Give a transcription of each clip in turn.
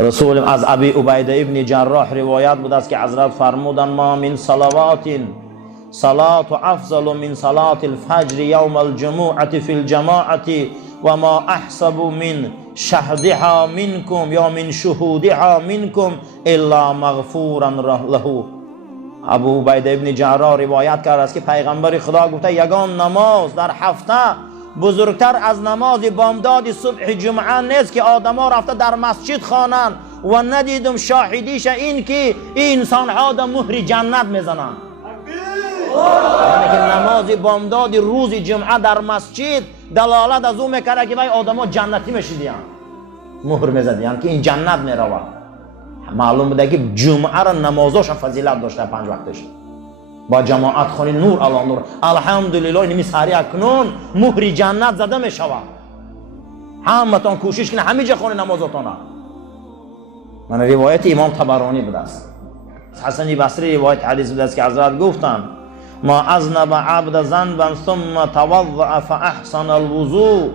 رسول از ابی عبیده ابن جراح روایت بود است که حضرت فرمودند ما من صلوات صلاة افضل من صلاة الفجر یوم الجمعة فی الجماعة و ما احسب من شهدها منکم یا من شهودها منکم الا مغفورا له. ابو عبیده ابن جراح روایت کرده است که پیغمبر خدا گفته یگان نماز در هفته بزرگتر از نماز بامداد صبح جمعه نیست که آدما رفته در مسجد خوانند و ندیدم شاهدیش این که این انسان ها در مهر جنت میزنند. یعنی که نماز بامداد روز جمعه در مسجد دلالت از اون میکرده که آدما جنتی میشدیان، مهر میزدیان که این جنت میروه. معلوم بوده که جمعه را نمازاش فضیلت داشته 5 وقتش با جماعت خونی نور علی نور. الحمدلله این سری اکنون مهر جنت زده می شود. همتون کوشش کنید همه جا خونی نمازتون. من روایت امام طبرانی بوده است، حسن بصری روایت حدیث بوده است که حضرت گفتند ما اذنب عبد ذنبا ثم توضأ فاحسن الوضوء.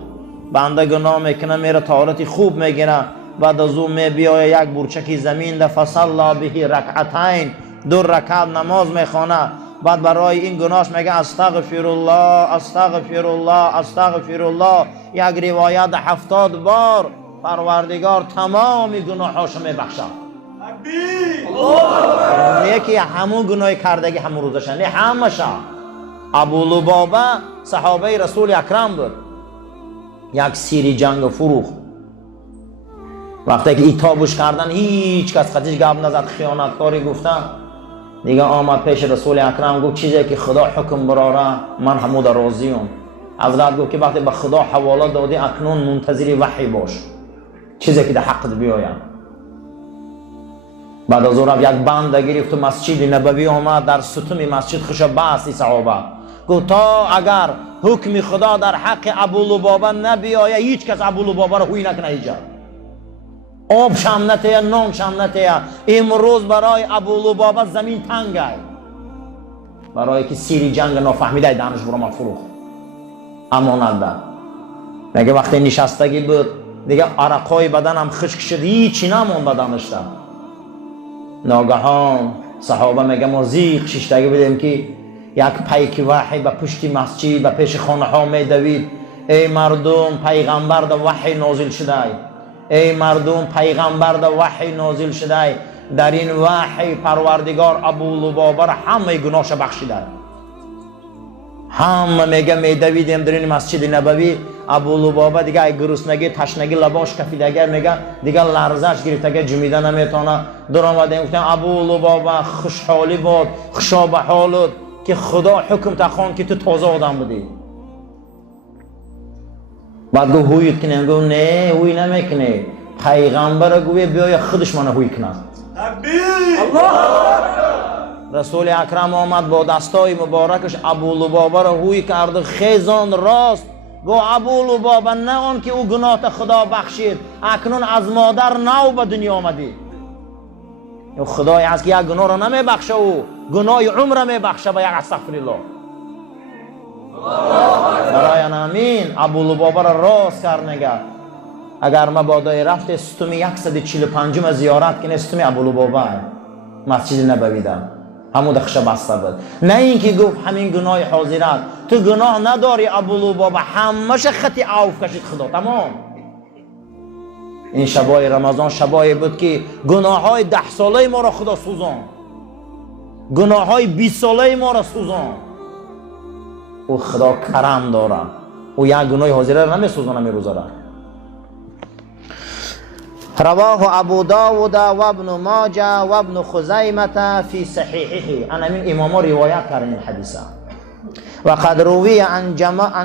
بنده گناه میکنه میره طهارت خوب میگیره، بعد از اون میبیایه یک برچکی زمین ده فصلی به رکعتین 2 رکعت نماز میخوانه، بعد برای این گناهش میگه استغفر الله استغفر الله استغفر الله. یک روایت 70 بار پروردگار تمام گناهاشو میبخشه. یکی همون گناهی کردگی همون روزش نه همشه. ابو لبابه صحابه رسول اکرم بود، یک سیری جنگ فروخت. وقتی که ایتابش کردن هیچ کس خودش گپ نزد، خیانتکاری گفتن. دیگه آمد پیش رسول اکرم گفت چیزی که خدا حکم براره من همون راضیم. حضرت گفت که وقتی به خدا حواله دادی اکنون منتظر وحی باش، چیزی که در حقت بیاید. بعد از اون یک بند گرفت تو مسجد نبوی آمد، در ستون مسجد خوش بحث صحابه گفت تا اگر حکم خدا در حق ابو لبابه نبیایه هیچ کس ابو لبابه رو هوی نکنه اینجا. آب شم نتیه، نان شم نتیه. امروز برای ابو لبابه زمین تنگ است، برای که سیری جنگ نافهمیده دانش برام فروخت امانت ده. میگه وقتی نشستگی بود دیگه عرقای بدنم خشک شد، هیچی نموند بدنش ده. ناگهان صحابه میگه ما زیغ ششتگی بدیم که یک پیک وحی به پشت مسجد به پیش خانه ها میدوید ای مردم پیغمبر در وحی نازل شده، ای مردم پیغمبر در وحی نازل شده. در این وحی پروردگار ابو لبابه را همه گناهش بخشیده. همه میگه میدویدیم در این مسجد نبوی. ابو لبابه دیگه گرسنگی تشنگی لباش کفیدگی میگه دیگه لرزش گرفتگی جمیده نمیتونه. در آمدیم گفتیم ابو لبابه خوشحالی بود خوشا به حالت که خدا حکم تخوان که تو تازه آدم بودی. بعد گفت هویت کنیم، گفت نه هوی نمیکنه، پیغمبر گوی بیای خودش منو هوی کنه. رسول اکرم آمد با دستای مبارکش ابو لبابه رو هوی کرد، خیزان راست. گفت ابو لبابه نه آن که او گناه خدا بخشید، اکنون از مادر نو به دنیا آمدی. خدای از که یک گناه رو نمیبخشه، او گناه عمر میبخشه به یک استغفرالله. برای همین ابو لبابه را راست کرد. نگه اگر ما بادای رفت ستم 145 زیارت کنه ستم ابو لبابه مسجد نبوی ده همون دخشه بسته بود. نه اینکه گفت همین گناه حاضرت تو گناه نداری ابو لبابه همش خطی عوف کشید خدا تمام. این شبای رمضان شبایی بود که گناه های 10 ساله ما را خدا سوزان، گناه های 20 ساله ما را سوزان. او خدا کرم داره، او یک گناه حاضره را نمیسوزانه میروزاره. رواه ابو داود و ابن ماجه و ابن خزیمه فی صحیحه. انا من اماما روایت کردن این حدیثه. و قد روی عن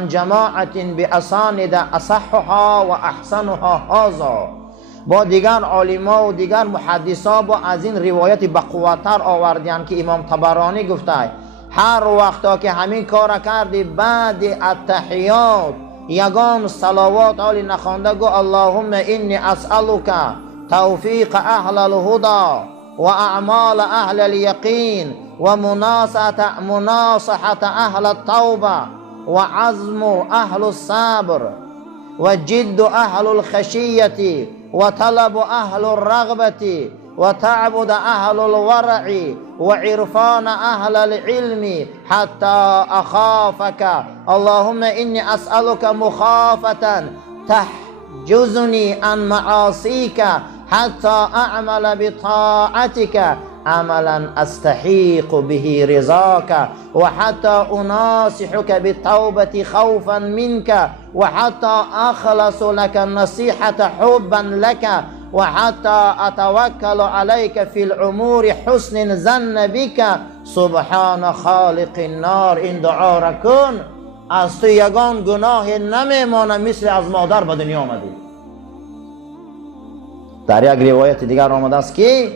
جماعت باسانید اصحها و احسنها هذا. با دیگر علما و دیگر محدثا با از این روایت بقوتر آوردن که امام طبرانی گفته هر وقتا که همین کار کردی بعد التحیات یگان صلوات علی نخوانده گو اللهم انی اسألک توفیق اهل الهدى و اعمال اهل الیقین و مناصحت اهل التوبه و عزم اهل الصبر و جد اهل الخشیه وطلب أهل الرغبة وتعبد أهل الورع وعرفان أهل العلم حتى أخافك. اللهم إني أسألك مخافة تحجزني عن معاصيك حتى أعمل بطاعتك عملا أستحيق به رضاك، وحتى أناصحك بالتوبة خوفا منك، وحتى أخلص لك النصيحة حبا لك، وحتى أتوكل عليك في الأمور حسن ظن بك سبحان خالق النار. این دعا را کن، از تو یگان گناه نمیمانه مثل از مادر به دنیا آمدی. در یک روایت دیگر آمده است که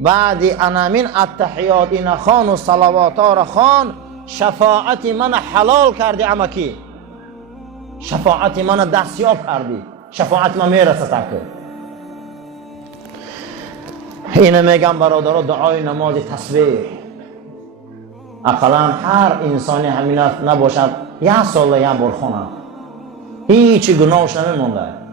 بعد انامین التحیات این خان و صلوات را خان، شفاعت من حلال کردی عمکی، شفاعت من دستیاب کردی، شفاعت من میرسه تکه. اینه میگم برادرها، دعای نماز تسبیح اقلا هر انسانی همین نباشد یک سال یک بار خونه، هیچ گناهش نمیمونده.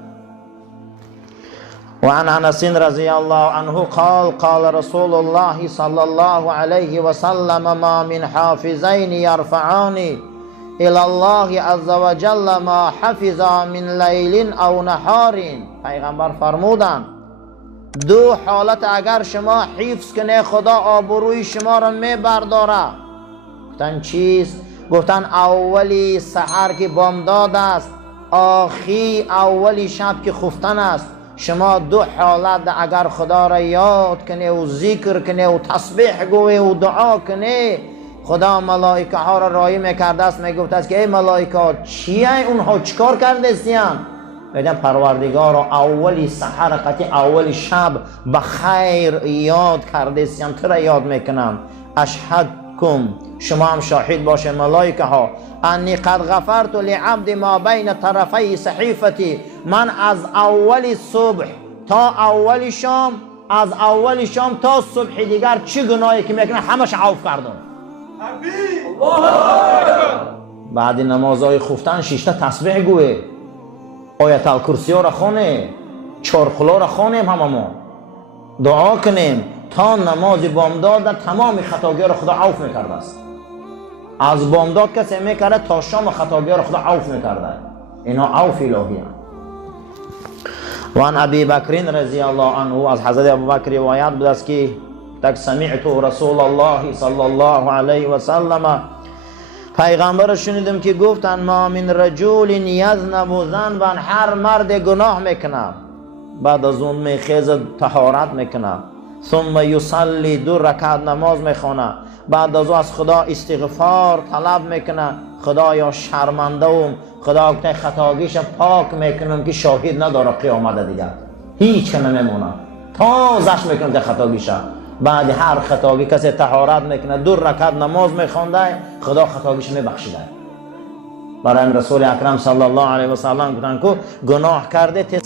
وعن انس رضي الله عنه قال قال رسول الله صلى الله عليه وسلم ما من حافظين يرفعان الى الله عز وجل ما حفظا من لیل او نهار. پیغمبر فرمودند دو حالت اگر شما حفظ کنه خدا آبروی شما را میبرداره. گفتن چیست؟ گفتن اولی سحر که بامداد است، آخی اولی شب که خفتن است. شما دو حالت اگر خدا را یاد کنه و ذکر کنه و تسبیح گوه و دعا کنه، خدا ملائکه ها را راهی میکرده است، میگفت است که ای ملائکه چیه اونها چیکار کرده استیان؟ میگن پروردگار را اولی سحر قطعی اولی شب به خیر یاد کرده استیان، تو را یاد میکنم. اشهدکم، شما هم شاهد باشه ملائکه ها، انی قد غفرت لعبد ما بین طرفی صحیفتی، من از اول صبح تا اول شام، از اول شام تا صبح دیگر چه گناهی که میکنه همش عفو کردم. بعد نمازهای خفتن شیشته تسبیح گوه، آیت الکرسی را خونه، چارخلا را خونیم، هممون دعا کنیم تا نماز بامداد تمام خطاگی را خدا عفو میکرده است. از بامداد کسی میکرده تا شام خطاگی را خدا عفو میکرده. اینا عفو الهی هست. وان ابی بکر رضی الله عنه، از حضرت ابوبکر روایت بود است که تک سمعت رسول الله صلی الله علیه و سلم، پیغمبر شنیدم که گفتن ما من رجل یذنب ذنبا، هر مرد گناه میکنه بعد از اون میخیزه طهارت میکنه، ثم یصلی، دو رکعت نماز میخونه، بعد از از خدا استغفار طلب میکنه، خدایا شرمنده‌ام، خدا که خطاگیش پاک میکنم که شاهد نداره قیامت دیگر هیچ که نمیمونه، تازش میکنم که خطاگیش. بعد هر خطاگی کسی طهارت میکنه، دو رکعت نماز میخونده، خدا خطاگیش میبخشیده. برای رسول اکرم صلی الله علیه و سلم گفتن که گناه کرده تی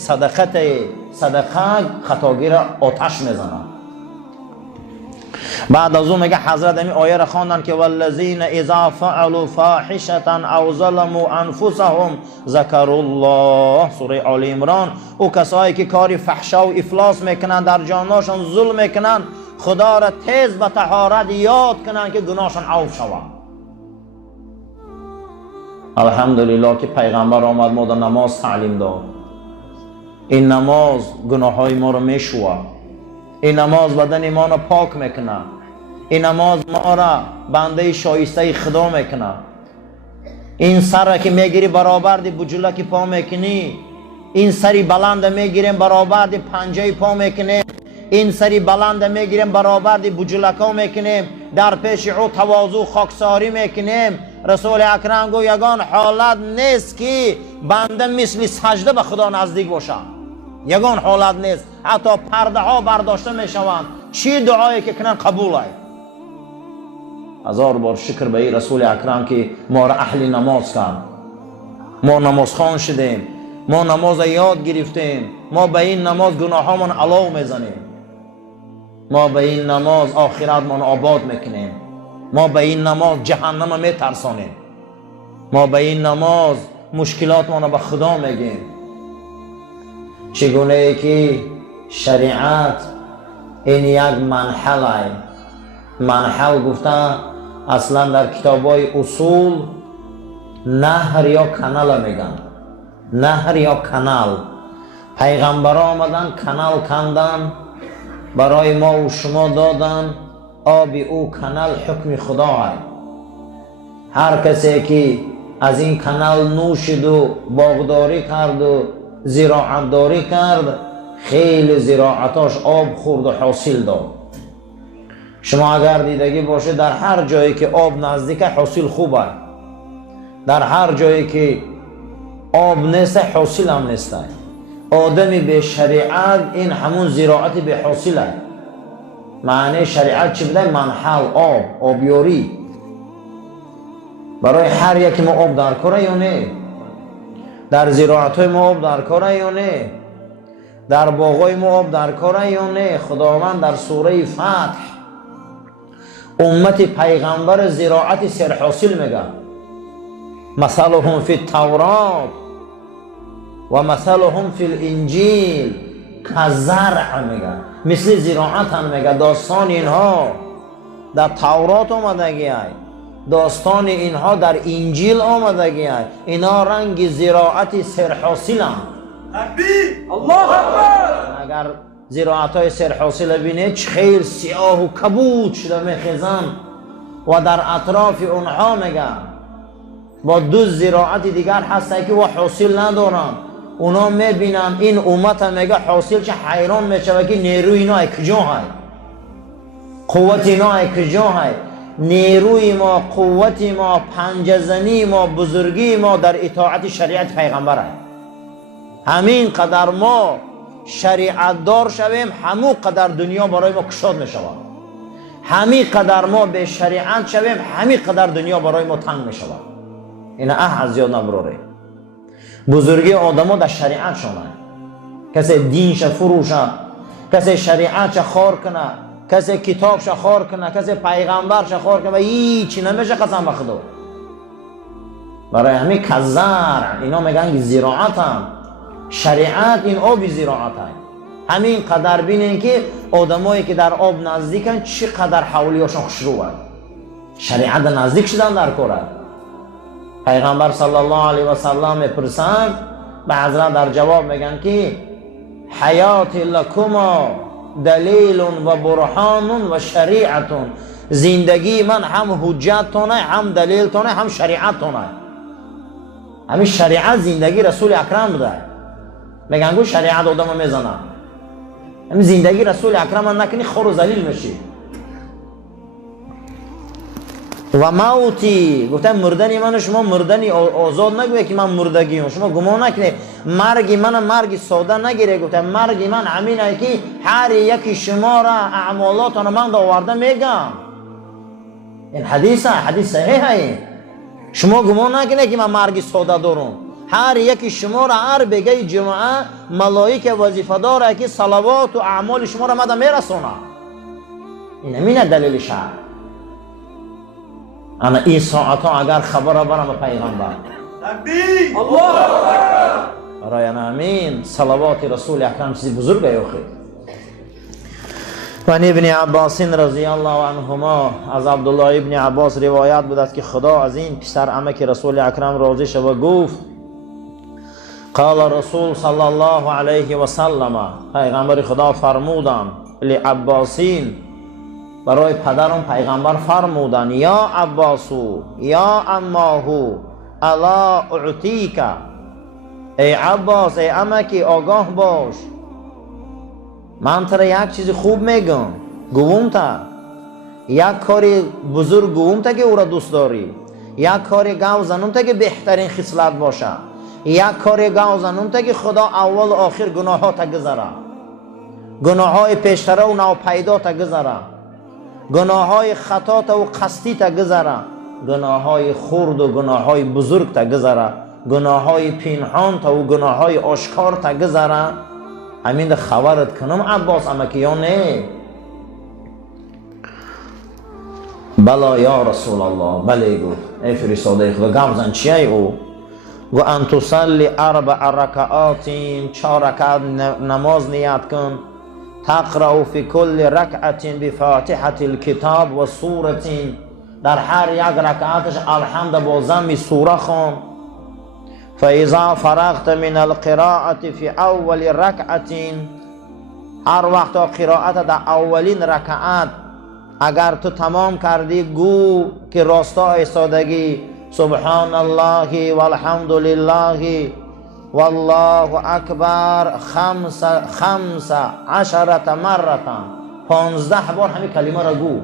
صدقه خطاگی را آتش میزنه. بعد از اون میگه حضرت امی آیه را خواندن که والذین اذا فعلوا فاحشة او ظلموا انفسهم ذکروا الله، سوره آل عمران. او کسایی که کاری فحشا و افلاس میکنن، در جاناشون ظلم میکنن، خدا را تیز به طهارت یاد کنن که گناهشون عفو شود. الحمدلله که پیغمبر آمد ما در نماز تعلیم داد. این نماز گناه های ما رو میشوه، این نماز بدن ما رو پاک میکنه، این نماز ما را بنده شایسته خدا میکنه. این سر را که میگیری برابر دی بجلک پا میکنی، این سری بلند میگیریم برابر دی پنجه پا میکنیم، این سری بلند میگیریم برابر دی بجلکا میکنیم، در پیش او تواضع خاکساری میکنیم. رسول اکرم گو یگان حالت نیست که بنده مثل سجده به خدا نزدیک باشه، یگان حالت نیست. حتی پرده ها برداشته میشوند، چی دعایی که کنن قبول ای. هزار بار شکر به این رسول اکرم که ما را اهل نماز کرد، ما نمازخوان شدیم، ما نماز یاد گرفتیم، ما به این نماز گناهامون علاو میزنیم، ما به این نماز آخرتمان آباد میکنیم، ما به این نماز جهنم میترسانیم، ما به این نماز مشکلاتمان به خدا میگیم. چگونه ای که شریعت این یک منحل گفتن اصلا در کتابای اصول نهر یا کانال میگن. نهر یا کانال، پیغمبر آمدن کانال کندن برای ما و شما دادن. آب او کانال حکم خدا ہے. هر کسی که از این کانال نوشید و باغداری کرد و زراعتداری کرد خیلی زراعتاش آب خورد و حاصل داد. شما اگر دیدگی باشه در هر جایی که آب نزدیکه حاصل خوبه، در هر جایی که آب نیست حاصل هم نیست. آدمی به شریعت این همون زراعت به حاصله. معنی شریعت چی بوده؟ منحل، آبیاری. برای هر یک ما آب در کاره یا نه؟ در زراعت های ما آب در کاره یا نه؟ در باغای ما آب در کاره یا نه؟ خداوند در سوره فتح امت پیغمبر زراعت سرحاصل میگه. مثلهم فی التورات و مثلهم فی الانجیل کزرع میگه، مثل زراعت هم میگه. داستان اینها در تورات آمدگی های، داستان اینها در انجیل آمدگی های. اینا رنگ زراعت سرحاصل هم. الله اکبر. اگر زراعت های سرحاصل بینید چه خیلی سیاه و کبود شده میخیزن و در اطراف اونها میگه با دو زراعت دیگر هسته که و حاصل ندارن. اونا میبینن این امت میگه حاصل چه، حیران میشه که نیروی اینا کجا های، قوت اینا کجا های. نیروی ما، قوت ما، پنجزنی ما، بزرگی ما در اطاعت شریعت پیغمبر های. همین قدر ما شریعت دار شویم همون قدر دنیا برای ما کشاد می شود. همین قدر ما به شریعت شویم همین قدر دنیا برای ما تنگ می شود. این از یاد نبراره. بزرگی آدم در شریعت شونه. کسی دینش فروشه، کسی شریعتش خار کنه، کسی کتابش خار کنه، کسی پیغمبرش خار کنه و هیچی نمیشه قسم بخدا. برای همین کزرع اینا میگن زراعت هم. شریعت این آب زراعت هم. همین قدر بینین که آدمایی که در آب نزدیکن چقدر حولیاشون خوشروه. شریعت نزدیک شدن در کاره. پیغمبر صلی الله علیه و سلم میپرسن، به حضرت در جواب میگن که حیات لکما دلیل و برهان و شریعت. زندگی من هم حجت تونه، هم دلیل تونه، هم شریعت تونه. همین شریعت زندگی رسول اکرم بوده. میگن گو شریعت آدم میزنه. همین زندگی رسول اکرم نکنی خور و ذلیل میشی. و موتی گفتم مردنی من شما مردنی آزاد نگویه که من مردگیم. شما گمان نکنید مرگی من مرگی ساده نگیره. گفتم مرگی من همینه که هر یکی شما را اعمالاتان من آورده میگم. این حدیث صحیحه. شما گمان نکنید که من مرگی ساده دارم. هر یکی شما را هر بگه جمعه ملائکه وظیفه داره که صلوات و اعمال شما را مده میرسونه. این همینه دلیل شرع. انا این ساعت ها اگر خبر برم پیغمبر تکبیر الله اکبر برای همین صلوات رسول اکرم چیزی بزرگه یوخی. و ابن عباس رضی الله عنهما از عبدالله ابن عباس روایت بود است که خدا از این پسر عمه که رسول اکرم راضی شد و گفت قال رسول صلی الله علیه و سلم، پیغمبر خدا فرمودن لعباسین، برای پدرم پیغمبر فرمودن یا عباسو یا اماهو الا اعطیک، ای عباس ای عمکی آگاه باش، من ترا یک چیز خوب میگم، گویم تا یک کاری بزرگ گویم تا که او را دوست داری، یک کاری گاو زنون تا که بهترین خصلت باشه، یک کاری گاو زنون تا که خدا اول و آخر گناه ها تا گذره، گناه های پیشتره و ناپیدا تا گذره، گناه های خطا تا و قصدی تا گذره، گناه های خرد و گناه های بزرگ تا گذره، گناه های پنهان تا و گناه های آشکار تا گذره. همین ده خبرت کنم عباس امکی یا نه؟ بلا یا رسول الله، بله گفت ای فرستاده خدا. گفت زن چیه او؟ و ان تصلی 4 رکعات، 4 رکعت نماز نیت کن. تقرأ فی کل رکعت بفاتحة الکتاب و سورة، در هر یک رکعتش الحمد با ضم سوره خوان. فاذا فرغت من القراءة فی اول رکعت، هر وقت قرائت در اولین رکعت اگر تو تمام کردی گو که راستا ایستادگی سبحان الله والحمد لله والله اکبر 15 مرة، 15 بار همین کلمه را گو.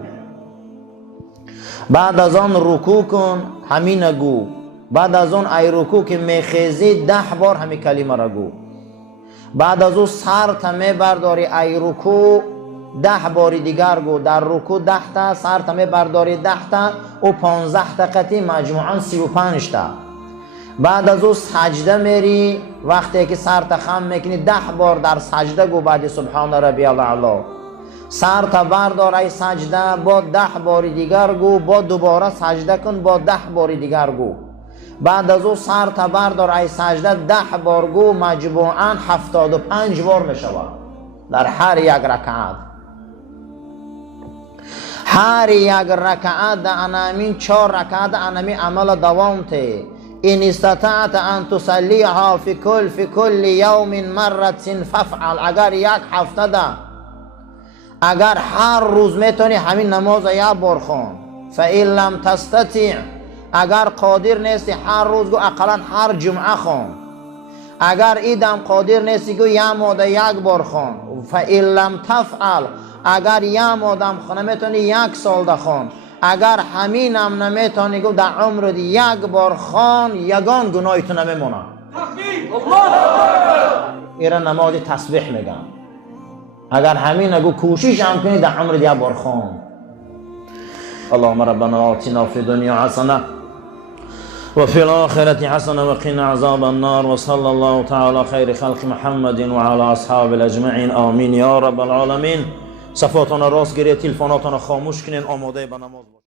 بعد از آن رکوع کن همین گو. بعد از اون ای رکوع که میخیزی 10 بار همین کلمه را گو. بعد از اون سر تمه برداری ای رکوع 10 باری دیگر گو. در رکوع 10 تا، سر تمه برداری 10 تا و 15 تا قطعی مجموعاً 35 تا. بعد از اون سجده میری، وقتی که سر تا خم میکنی 10 بار در سجده گو. بعد سبحان ربی الاعلی. سر تا بردار ای سجده با 10 باری دیگر گو. با دوباره سجده کن با 10 باری دیگر گو. بعد از او سر تا بردار ای سجده 10 بار گو. مجموعاً 75 بار میشود در هر یک رکعت. هر یک رکعت در انامین 4 رکعت انامی عمل دوام ته. این استطاعت ان تصلیها فی کل یوم مرة فافعل. اگر یک هفته ده، اگر هر روز میتونی همین نماز یک بار خوان. فإن لم تستطع، اگر قادر نیستی هر روز گو اقلا هر جمعه خوان. اگر ایدم قادر نیستی گو یک ماده یک بار خوان. فإن لم تفعل، اگر یک ماده هم نمیتونی 1 سال ده خوان. اگر همین هم نمیتونی گو در عمر یک بار خوان، یگان گناهی تو نمیمونه. ایره نماز تسبیح میگم. اگر همین نگو کوشش هم کنی در عمر یک بار خوان. اللهم ربنا آتنا فی الدنیا حسنه و فی الآخرة حسنه و قنا عذاب النار و صلی الله تعالی خیر خلق محمد و علی اصحاب الاجمعین آمین یا رب العالمین. صفاتان راست گیرید، تلفناتان خاموش کنین، آماده به نماز.